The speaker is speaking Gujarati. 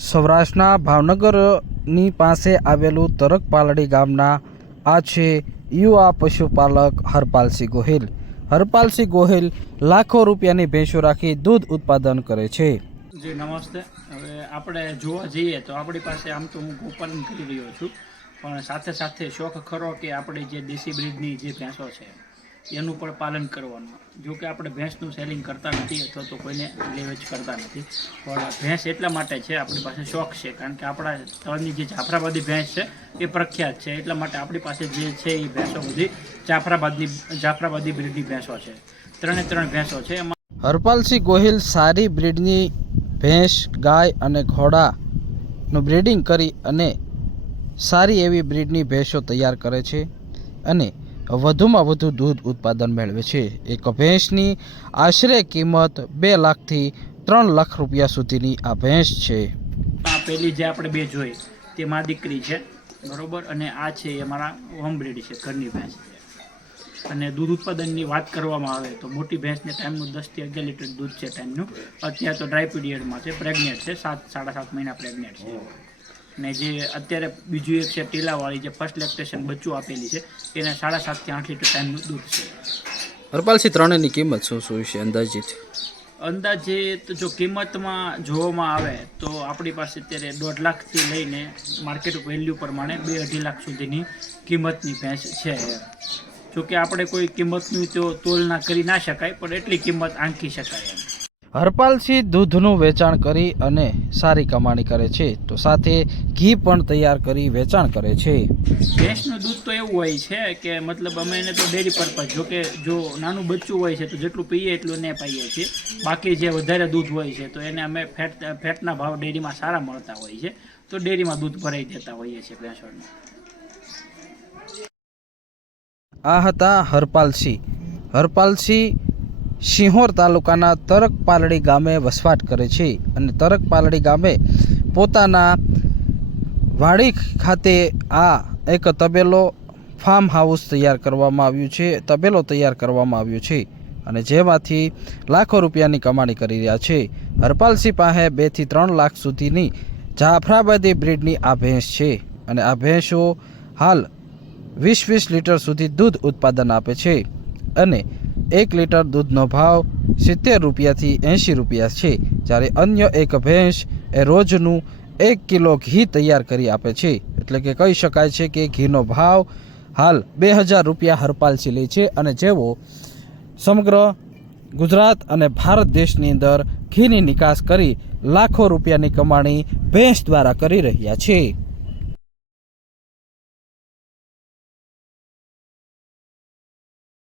સૌરાષ્ટ્રના ભાવનગરની પાસે આવેલું તરકપાલડી ગામના આ છે યુવા પશુપાલક હરપાલસિંહ ગોહિલ. હરપાલસિંહ ગોહિલ લાખો રૂપિયાની ભેંસો રાખી દૂધ ઉત્પાદન કરે છે. જી, નમસ્તે. હવે આપણે જોવા જઈએ તો આપણી પાસે આમ તો હું ગોપાલન કરી રહ્યો છું, પણ સાથે સાથે શોખ ખરો કે આપણી જે દેશી બ્રીડની જે ભેંસો છે એનું પણ પાલન કરવાનું. જો કે આપણે ભેંસનું સેલિંગ કરતા નથી, અથવા તો કોઈને લેવેચ કરતા નથી. પણ ભેંસ એટલા માટે છે, આપણી પાસે શોખ છે. કારણ કે આપણા તળની જે જાફરાબાદી ભેંસ છે, એ પ્રખ્યાત છે. એટલા માટે આપણી પાસે જે છે, એ ભેંસો બધી જાફરાબાદની, જાફરાબાદી બ્રિડની ભેંસો છે. ત્રણે ત્રણ ભેંસો છે. એમાં હરપાલસિંહ ગોહિલ સારી બ્રિડની ભેંસ, ગાય અને ઘોડાનું બ્રિડિંગ કરી અને સારી એવી બ્રિડની ભેંસો તૈયાર કરે છે. અને વધુમાં વધુ દૂધ ઉત્પાદન મેળવે છે. એક ભેંસની આશરે કિંમત બે લાખથી ત્રણ લાખ રૂપિયા સુધીની આ ભેંસ છે. આ પેલી જે આપણે બે જોઈ તે મા દીકરી છે, બરોબર? અને આ છે એ મારા હોમ બ્રીડ છે, ઘરની ભેંસ. અને દૂધ ઉત્પાદનની વાત કરવામાં આવે તો મોટી ભેંસને ટાઈમનું દસથી અગિયાર લીટર દૂધ છે ટાઈમનું. અત્યારે તો ડ્રાય પીરિયડમાં છે પ્રેગ્નેન્ટ છે, સાત, સાડા સાત મહિના પ્રેગ્નેન્ટ છે. ને જે અત્યારે બીજું એક છે ટીલાવાળી જે ફર્સ્ટ લેક્ટેશન બચ્ચું આપેલી છે એને સાડા સાતથી આઠ લીટર ટાઈમનું દૂધ છે. હરપાલસિંહ ત્રણેયની કિંમત શું શું છે અંદાજિત? અંદાજે તો જો કિંમતમાં જોવામાં આવે તો આપણી પાસે અત્યારે દોઢ લાખથી લઈને માર્કેટ વેલ્યુ પ્રમાણે બે અઢી લાખ સુધીની કિંમતની ભેંસ છે. જોકે આપણે કોઈ કિંમતની તો તોલના કરી ના શકાય પણ એટલી કિંમત આંકી શકાય એમ. હરપાલસિંહ દૂધનું વેચાણ કરી અને સારી કમાણી કરે છે તો સાથે ઘી પણ તૈયાર કરી વેચાણ કરે છે. ભેંસનું દૂધ તો એવું હોય છે કે મતલબ અમે એને તો ડેરી પર્પઝ જો કે જો નાનું બચ્ચું હોય છે તો જેટલું પીએ એટલું ને પાઈએ છીએ. બાકી જે વધારે દૂધ હોય છે તો એને અમે ફેટ ફેટના ભાવ ડેરીમાં સારા મળતા હોય છે. તો ડેરીમાં દૂધ ભરાઈ દેતા હોઈએ છીએ ભેંસોને આ હતા હરપાલસિંહ. હરપાલસિંહ સિંહોર તાલુકાના તરકપાલડી ગામે વસવાટ કરે છે અને તરકપાલડી ગામે પોતાના વાડી ખાતે આ એક તબેલો ફાર્મ હાઉસ તૈયાર કરવામાં આવ્યું છે, તબેલો તૈયાર કરવામાં આવ્યો છે અને જેમાંથી લાખો રૂપિયાની કમાણી કરી રહ્યા છે. હરપાલસિંહ પાસે બેથી ત્રણ લાખ સુધીની જાફરાબાદી બ્રીડની આ ભેંસ છે અને આ ભેંસો હાલ વીસ વીસ લીટર સુધી દૂધ ઉત્પાદન આપે છે અને એક લીટર દૂધનો ભાવ સિત્તેર રૂપિયાથી એંશી રૂપિયા છે, જ્યારે અન્ય એક ભેંસ એ રોજનું એક કિલો ઘી તૈયાર કરી આપે છે. એટલે કે કહી શકાય છે કે ઘીનો ભાવ હાલ બે હજાર રૂપિયા હરપાલસી લે છે અને જેઓ સમગ્ર ગુજરાત અને ભારત દેશની અંદર ઘીની નિકાસ કરી લાખો રૂપિયાની કમાણી ભેંસ દ્વારા કરી રહ્યા છે.